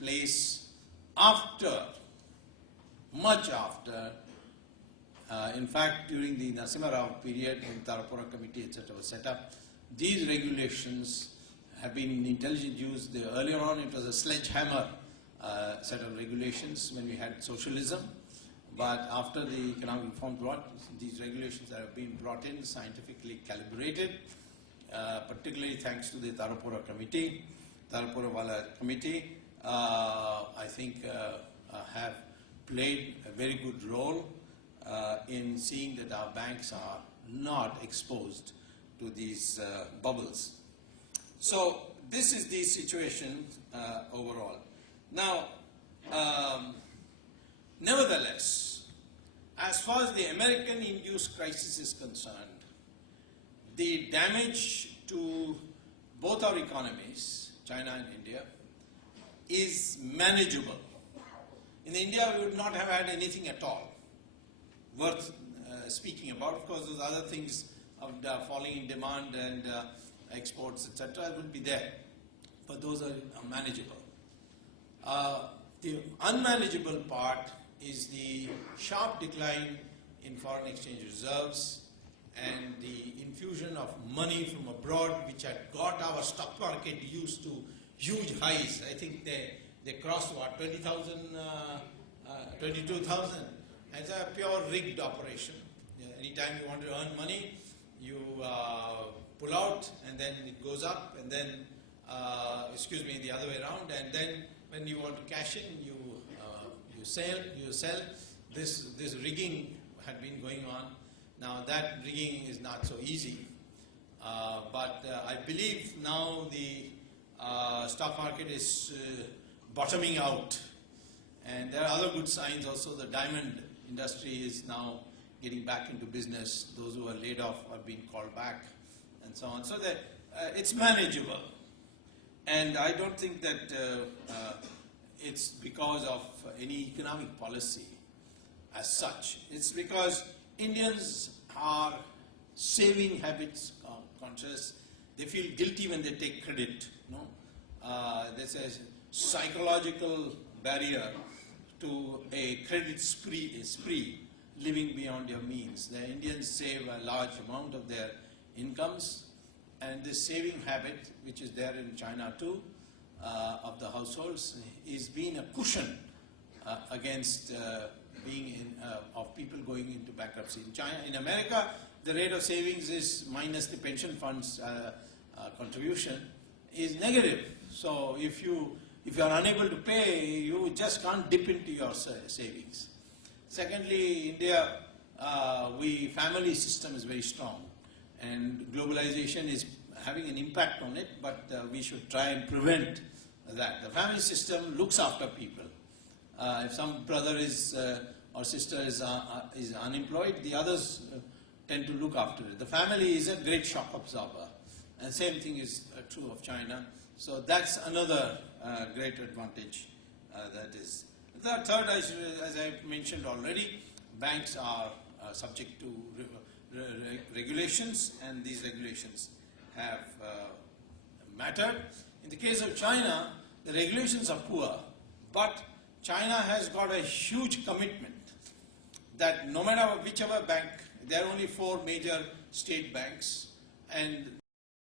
place after, much after, in fact, during the Narasimha Rao period, when Tarapura Committee, etc. was set up, these regulations have been in intelligent use. Earlier on, it was a sledgehammer set of regulations when we had socialism. But after the economic reform brought, these regulations that have been brought in, scientifically calibrated, particularly thanks to the Tarapura Committee, Tarapura Wala Committee, I think have played a very good role in seeing that our banks are not exposed to these bubbles. So this is the situation overall. Now, nevertheless, as far as the American-induced crisis is concerned, the damage to both our economies, China and India, is manageable. In India, we would not have had anything at all worth speaking about. Of course, those other things of falling in demand and exports, etc., would be there. But those are manageable. The unmanageable part is the sharp decline in foreign exchange reserves and the infusion of money from abroad, which had got our stock market used to huge highs. I think they crossed what, 20,000, 22,000. It's a pure rigged operation. Anytime you want to earn money, you pull out and then it goes up, and then, the other way around, and then when you want to cash in, you sell. This rigging had been going on. Now that rigging is not so easy, but I believe now the stock market is bottoming out, and there are other good signs also. The diamond industry is now getting back into business. Those who are laid off are being called back, and so on. So that it's manageable, and I don't think that it's because of any economic policy as such. It's because Indians are saving habits conscious. They feel guilty when they take credit. There's a psychological barrier to a credit spree, living beyond your means. The Indians save a large amount of their incomes, and this saving habit, which is there in China too, of the households, is being a cushion against of people going into bankruptcy. In China, in America, the rate of savings is minus the pension funds contribution is negative. So if you are unable to pay, you just can't dip into your savings. Secondly, India, family system is very strong, and globalization is having an impact on it, but we should try and prevent that. The family system looks after people. If some brother or sister is unemployed, the others tend to look after it. The family is a great shock absorber, and same thing is true of China. So that's another great advantage that is. The third, as I mentioned already, banks are subject to regulations, and these regulations have mattered. In the case of China, the regulations are poor, but China has got a huge commitment that no matter whichever bank, there are only 4 major state banks, and